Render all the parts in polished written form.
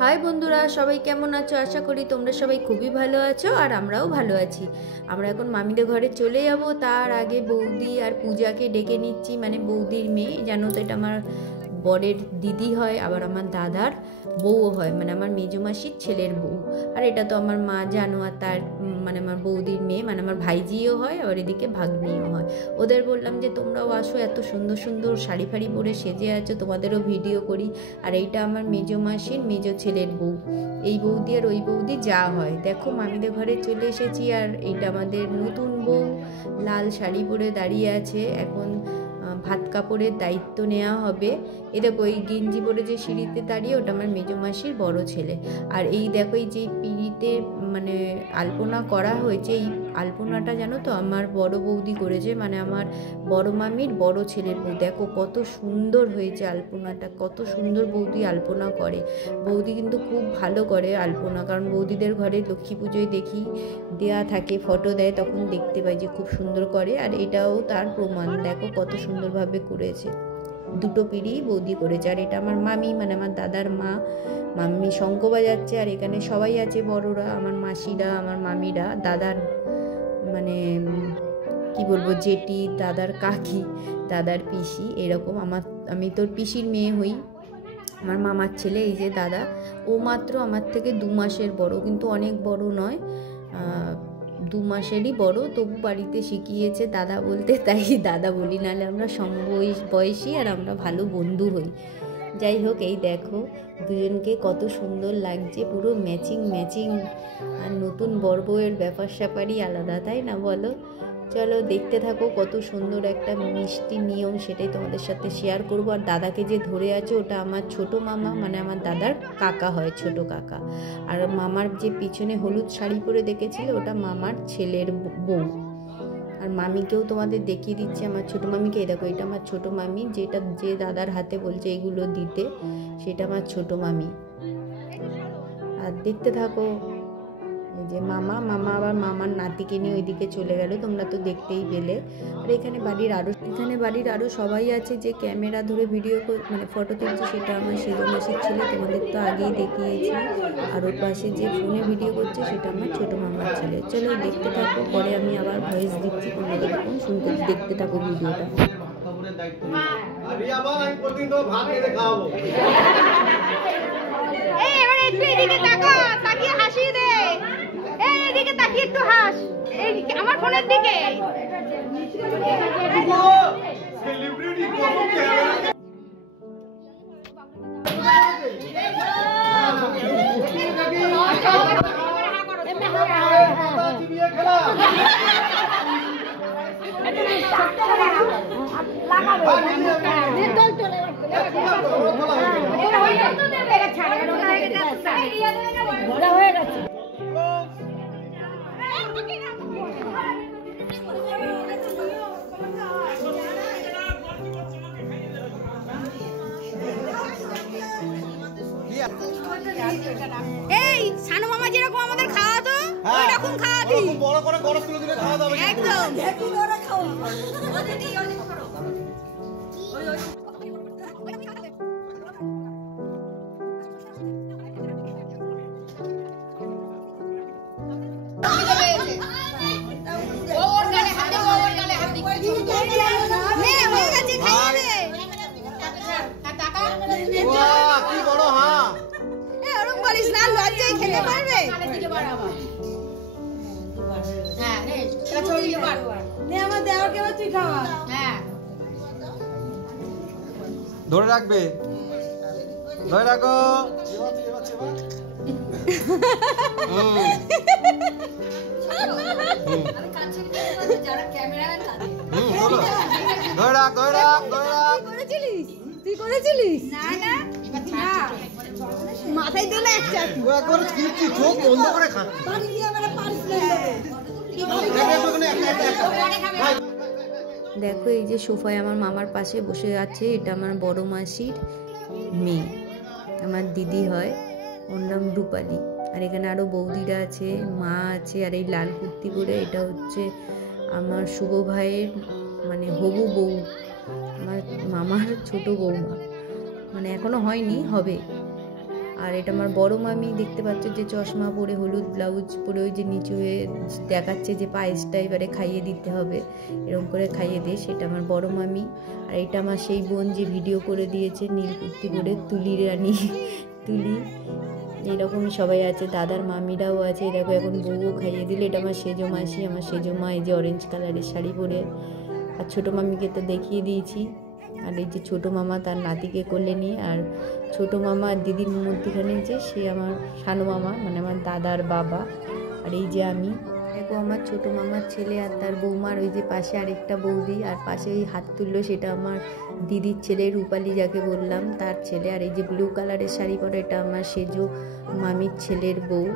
High বন্ধুরা, সবাই কেমন আছো? আশা করি তোমরা সবাই খুবই ভালো আছো আর আমরাও ভালো আছি। আমরা এখন মামিদের ঘরে চলে যাব। তার আগে বৌদি আর পূজাকে ডেকে নিচ্ছি, মানে বৌদির মেয়ে, জানো তো এটা আমার বরের দিদি হয়, আবার আমার দাদার বউও হয়, মানে আমার মেজমাসির ছেলের বউ। আর এটা তো আমার মা জানো, আর তার মানে আমার বৌদির মেয়ে, মানে আমার ভাইজিও হয়, আবার এদিকে ভাগ্নিও হয়। ওদের বললাম যে তোমরাও আসো, এত সুন্দর সুন্দর শাড়ি ফাড়ি পরে সেজে আছো, তোমাদেরও ভিডিও করি। আর এইটা আমার মেজমাসির মেজ ছেলের বউ, এই বৌদি আর ওই বৌদি যা হয়। দেখো মামিদের ঘরে চলে এসেছি, আর এইটা আমাদের নতুন বউ, লাল শাড়ি পরে দাঁড়িয়ে আছে। এখন ভাত কাপড়ের দায়িত্ব নেওয়া হবে। এই দেখো এই গেঞ্জি পরে যে সিঁড়িতে দাঁড়িয়ে, ওটা আমার মেজমাসির বড় ছেলে। আর এই দেখো এই যে পিঁড়িতে মানে আলপনা করা হয়েছে, এই আলপনাটা জানো তো আমার বড় বৌদি করেছে, মানে আমার বড় মামির বড় ছেলের বউ। দেখো কত সুন্দর হয়েছে আলপনাটা, কত সুন্দর বৌদি আলপনা করে। বৌদি কিন্তু খুব ভালো করে আলপনা, কারণ বৌদিদের ঘরে লক্ষ্মী পুজোয় দেখি দেয়া থাকে, ফটো দেয়, তখন দেখতে পাই যে খুব সুন্দর করে। আর এটাও তার প্রমাণ, দেখো কত সুন্দরভাবে করেছে। দুটো পিঁড়ি বৌদি করেছে। আর এটা আমার মামি, মানে আমার দাদার মা, মাম্মি শঙ্খ বাজাচ্ছে। আর এখানে সবাই আছে, বড়রা, আমার মাসিরা, আমার মামিরা, দাদার মানে কি বলবো জেঠি, দাদার কাকি, দাদার পিসি, এরকম। আমি তোর পিসির মেয়ে হই। আমার মামার ছেলে এই যে দাদা, ও মাত্র আমার থেকে 2 মাসের বড়, কিন্তু অনেক বড় নয়, 2 মাসেরই বড়। তবু বাড়িতে শিখিয়েছে দাদা বলতে, তাই দাদা বলি, নাহলে আমরা সমবয়সী আর আমরা ভালো বন্ধু হই। যাই হোক, এই দেখো দুজনকে কত সুন্দর লাগছে, পুরো ম্যাচিং ম্যাচিং। আর নতুন বর বউয়ের ব্যাপার স্যাপারই আলাদা, তাই না বলো? চলো দেখতে থাকো, কত সুন্দর একটা মিষ্টি নিয়ম, সেটাই তোমাদের সাথে শেয়ার করবো। আর দাদাকে যে ধরে আছে ওটা আমার ছোট মামা, মানে আমার দাদার কাকা হয়, ছোট কাকা। আর মামার যে পিছনে হলুদ শাড়ি পরে দেখেছিলে, ওটা মামার ছেলের বউ। আর মামিকেও তোমাদের দেখিয়ে দিচ্ছি, আমার ছোটো মামিকে। এই দেখো এটা আমার ছোটো মামি, যেটা যে দাদার হাতে বলছে এগুলো দিতে, সেটা আমার ছোটো মামি। আর দেখতে থাকো, এই যে মামা আবার মামার নাতিকে নিয়ে ওইদিকে চলে গেল, তোমরা তো দেখতেই পেলে। আর এখানে বাড়ির আরও সবাই আছে, যে ক্যামেরা ধরে ভিডিও মানে ফটো তুলছে, সেটা আমার সেজো মাসির ছেলে, তোমাদের তো আগেই দেখিয়েছি। আর ওর পাশে যে ফোনে ভিডিও করছে, সেটা আমার ছোটো মামার ছেলে। চলো দেখতে থাকো, পরে আমি আবার ভয়েস দিচ্ছি, তোমাদের এরকম শুনতে, দেখতে থাকো ভিডিওটা। একটু হাস আমার ফোনের দিকে। এই সানু মামা যেরকম আমাদের খাওয়াতো, ওইরকম খাওয়াতি, বড় করে গরম তুলে দিলে খাওয়া দাও একদম। ধরে রাখবে, ধরে রাখো। তুই করেছিলিস? মাথায় দিলে একটা চোখ বন্ধ করে খা। দেখো এই যে সোফায় আমার মামার পাশে বসে আছে, এটা আমার বড় মাসির মেয়ে, আমার দিদি হয়, ওর নাম রূপালী। আর এখানে আরও বৌদিরা আছে, মা আছে। আর এই লাল কুর্তি পরে এটা হচ্ছে আমার শুভ ভাইয়ের মানে হবু বউ, আমার মামার ছোট বৌমা, মানে এখনো হয়নি, হবে। আর এটা আমার বড় মামি, দেখতে পাচ্ছ যে চশমা পরে হলুদ ব্লাউজ পরে ওই যে নিচু হয়ে দেখাচ্ছে যে পায়েসটা এবারে খাইয়ে দিতে হবে, এরকম করে খাইয়ে দিয়ে, সেটা আমার বড় মামি। আর এটা আমার সেই বোন যে ভিডিও করে দিয়েছে নীল কুর্তি পরে, তুলি রানী তুলি, এরকমই সবাই আছে, দাদার মামিরাও আছে। এরকম এখন বউও খাইয়ে দিলে। এটা আমার সেজো মাসি, আমার সেজো মা, এই যে অরেঞ্জ কালারের শাড়ি পরে। আর ছোটো মামিকে তো দেখিয়ে দিয়েছি। আর এই যে ছোটো মামা তার নাতিকে কোলে নিয়ে, আর ছোটো মামা আর দিদির মধ্যখানে যে সে আমার সানু মামা, মানে আমার দাদার বাবা। আর এই যে আমি, দেখো আমার ছোটো মামার ছেলে আর তার বৌমার ওই যে পাশে আরেকটা বৌদি, আর পাশে ওই হাত তুললো সেটা আমার দিদির ছেলে রূপালি, যাকে বললাম, তার ছেলে। আর এই যে ব্লু কালারের শাড়ি পরে এটা আমার সেজো মামির ছেলের বউ।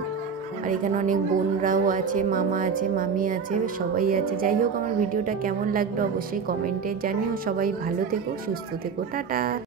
আর এখানে অনেক বোনরাও আছে, মামা আছে, মামি আছে, সবাই আছে। যাই হোক, আমার ভিডিওটা কেমন লাগলো অবশ্যই কমেন্টে জানিও। সবাই ভালো থেকো, সুস্থ থেকো, টাটা।